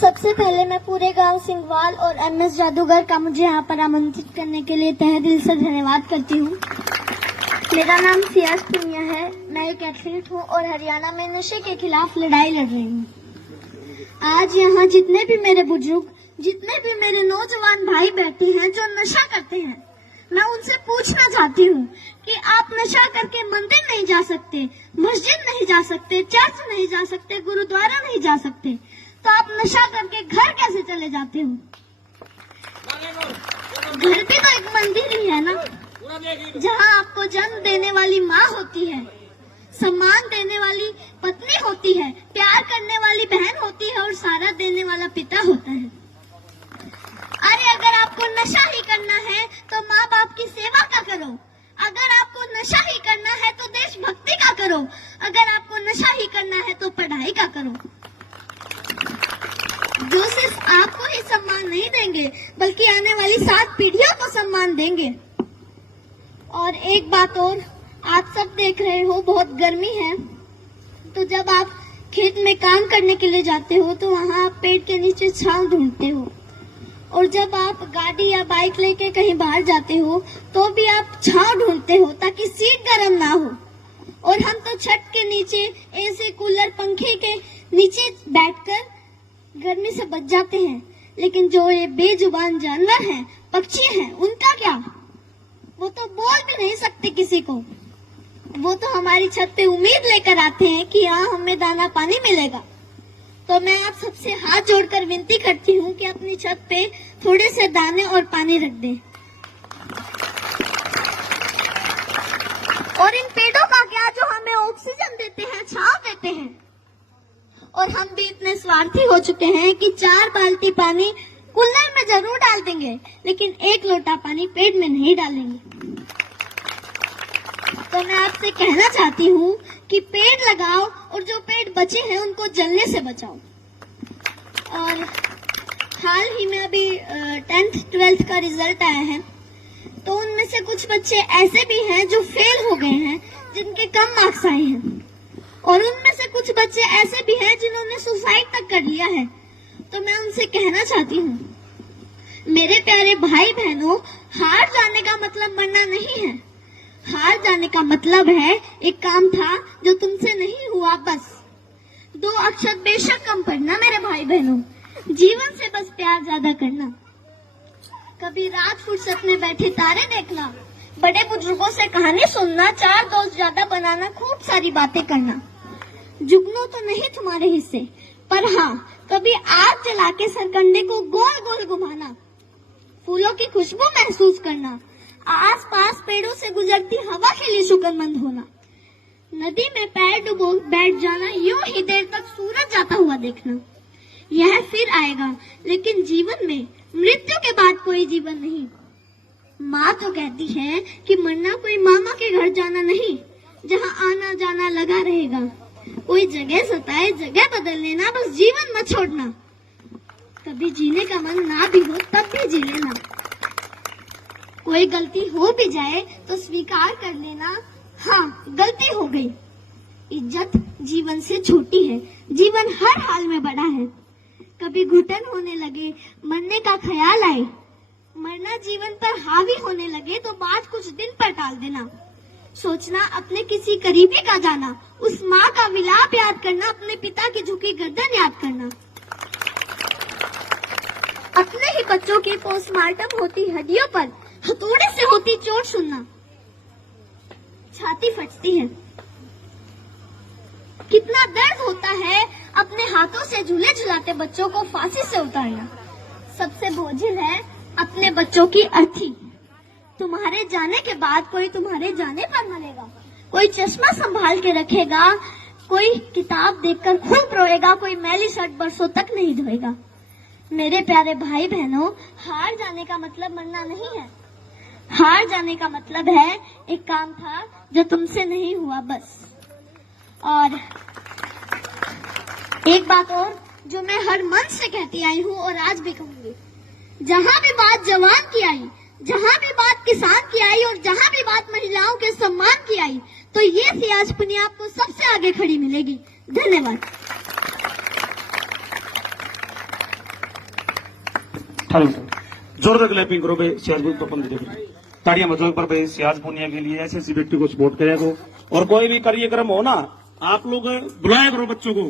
सबसे पहले मैं पूरे गांव सिंघवाल और एमएस जादूगर का मुझे यहाँ पर आमंत्रित करने के लिए तहे दिल से धन्यवाद करती हूँ। मेरा नाम सियाज पुनिया है। मैं एक एथलीट हूँ और हरियाणा में नशे के खिलाफ लड़ाई लड़ रही हूँ। आज यहाँ जितने भी मेरे बुजुर्ग, जितने भी मेरे नौजवान भाई बैठे हैं जो नशा करते हैं, मैं उनसे पूछना चाहती हूँ कि आप नशा करके मंदिर नहीं जा सकते, मस्जिद नहीं जा सकते, चर्च नहीं जा सकते, गुरुद्वारा नहीं जा सकते, तो आप नशा करके घर कैसे चले जाते हो? घर भी तो एक मंदिर ही है ना, जहाँ आपको जन्म देने वाली माँ होती है, सम्मान देने वाली पत्नी होती है, प्यार करने वाली बहन होती है और सहारा देने वाला पिता होता है। अरे अगर आपको नशा ही करना है तो माँ बाप की सेवा का करो। अगर आपको नशा ही करना है तो देशभक्ति का करो। अगर आपको नशा ही करना है तो पढ़ाई का करो। जो सिर्फ आपको ही सम्मान नहीं देंगे बल्कि आने वाली 7 पीढ़ियों को सम्मान देंगे। और एक बात और, आप सब देख रहे हो बहुत गर्मी है, तो जब आप खेत में काम करने के लिए जाते हो तो वहाँ आप पेड़ के नीचे छांव ढूंढते हो, और जब आप गाड़ी या बाइक लेके कहीं बाहर जाते हो तो भी आप छांव ढूंढते हो ताकि सीट गर्म ना हो। और हम तो छत के नीचे एसी, कूलर, पंखे के नीचे बैठकर गर्मी से बच जाते हैं। लेकिन जो ये बेजुबान जानवर हैं, पक्षी हैं, उनका क्या? वो तो बोल भी नहीं सकते किसी को। वो तो हमारी छत पे उम्मीद लेकर आते हैं कि यहाँ हमें दाना पानी मिलेगा। तो मैं आप सबसे हाथ जोड़कर विनती करती हूँ कि अपनी छत पे थोड़े से दाने और पानी रख दें। और इन पेड़ों का क्या जो हमें ऑक्सीजन देते हैं, छांव देते हैं। और हम भी इतने स्वार्थी हो चुके हैं कि 4 बाल्टी पानी कूलर में जरूर डाल देंगे, लेकिन 1 लोटा पानी पेड़ में नहीं डालेंगे। तो मैं आपसे कहना चाहती हूँ कि पेड़ लगाओ और जो पेड़ बचे हैं उनको जलने से बचाओ। और हाल ही में अभी 10th 12th का रिजल्ट आया है, तो उनमें से कुछ बच्चे ऐसे भी हैं जो फेल हो गए हैं, जिनके कम मार्क्स आए हैं, और उनमें से कुछ बच्चे ऐसे भी हैं जिन्होंने सुसाइड तक कर लिया है। तो मैं उनसे कहना चाहती हूँ, मेरे प्यारे भाई बहनों, हार जाने का मतलब मरना नहीं है। हार जाने का मतलब है एक काम था जो तुमसे नहीं हुआ, बस 2 अक्षर बेशक कम पढ़ना मेरे भाई बहनों। जीवन से बस प्यार ज्यादा करना। कभी रात फुर्सत में बैठे तारे देखना, बड़े बुजुर्गों से कहानी सुनना, 4 दोस्त ज्यादा बनाना, खूब सारी बातें करना। जुगनू तो नहीं तुम्हारे हिस्से, पर हाँ कभी आग जला के सरकंडे को गोल गोल घुमाना, फूलों की खुशबू महसूस करना, आसपास पेड़ों से गुजरती हवा के लिए शुक्रमंद होना, नदी में पैर डुबो बैठ जाना, यूं ही देर तक सूरज जाता हुआ देखना। यह फिर आएगा, लेकिन जीवन में मृत्यु के बाद कोई जीवन नहीं। माँ तो कहती है कि मरना कोई मामा के घर जाना नहीं, जहाँ आना जाना लगा रहेगा। कोई जगह सताए जगह बदल लेना, बस जीवन मत छोड़ना। कभी जीने का मन ना भी हो तब भी जी लेना। कोई गलती हो भी जाए तो स्वीकार कर लेना, हाँ गलती हो गई। इज्जत जीवन से छोटी है, जीवन हर हाल में बड़ा है। कभी घुटन होने लगे, मरने का ख्याल आए, मरना जीवन पर हावी होने लगे तो बात कुछ दिन पर टाल देना। सोचना अपने किसी करीबी का जाना, उस माँ का विलाप याद करना, अपने पिता की झुकी गर्दन याद करना। अपने ही बच्चों की पोस्टमार्टम होती हड्डियों पर हथौड़े से होती चोट सुनना, छाती फटती है। कितना दर्द होता है अपने हाथों से झूले झुलाते बच्चों को फांसी से उतारना। सबसे बोझिल है अपने बच्चों की अर्थी। तुम्हारे जाने के बाद कोई तुम्हारे जाने पर मरेगा, कोई चश्मा संभाल के रखेगा, कोई किताब देखकर खूब रोएगा, कोई मैली शर्ट बरसों तक नहीं धोएगा। मेरे प्यारे भाई बहनों, हार जाने का मतलब मरना नहीं है। हार जाने का मतलब है एक काम था जो तुमसे नहीं हुआ, बस। और एक बात और जो मैं हर मन से कहती आई हूँ और आज भी कहूंगी, जहाँ भी बात जवान की आई, जहाँ भी बात किसान की आई और जहाँ भी बात महिलाओं के सम्मान की आई, तो ये सियाज पुनिया आपको सबसे आगे खड़ी मिलेगी। धन्यवाद। 18 मीटर। जोरदार क्लैपिंग करो भाई सियाज तो अपन दे ताड़ियां बजाओ पर भाई सियाज पुनिया के लिए ऐसे व्यक्ति को सपोर्ट करेगा। और कोई भी कार्यक्रम हो ना, आप लोग बुलाया करो बच्चों को।